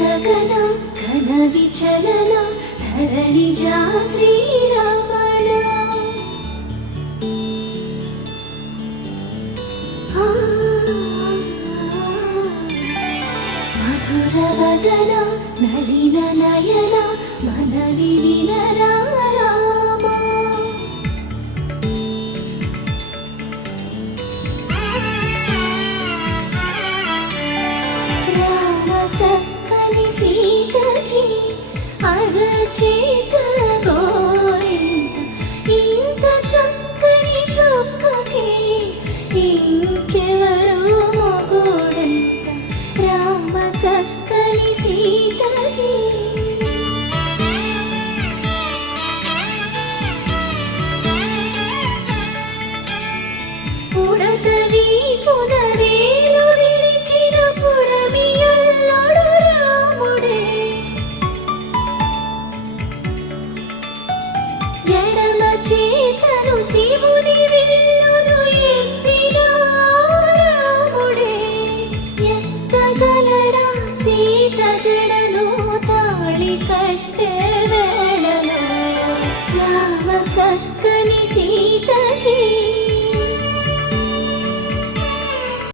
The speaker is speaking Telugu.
ಗಗನ ಘನ ವಿಚಲನ ಧರಣಿಜ ಶ್ರೀರಮಣ ಮಧುರ ವದನ ನಳಿನ ನಯನ ಮನವಿ ವಿನರ చక్కని సీతకి అరచేత గోరింట ఇంత చక్కని చుక్కకి ఇంకెవరో మొగుడంట రామ చక్కని సీతకి ఉడతవి పునరేలు విడిచిన పుడమియల్లుడు రాముడే ఎడమ చేతను శివుని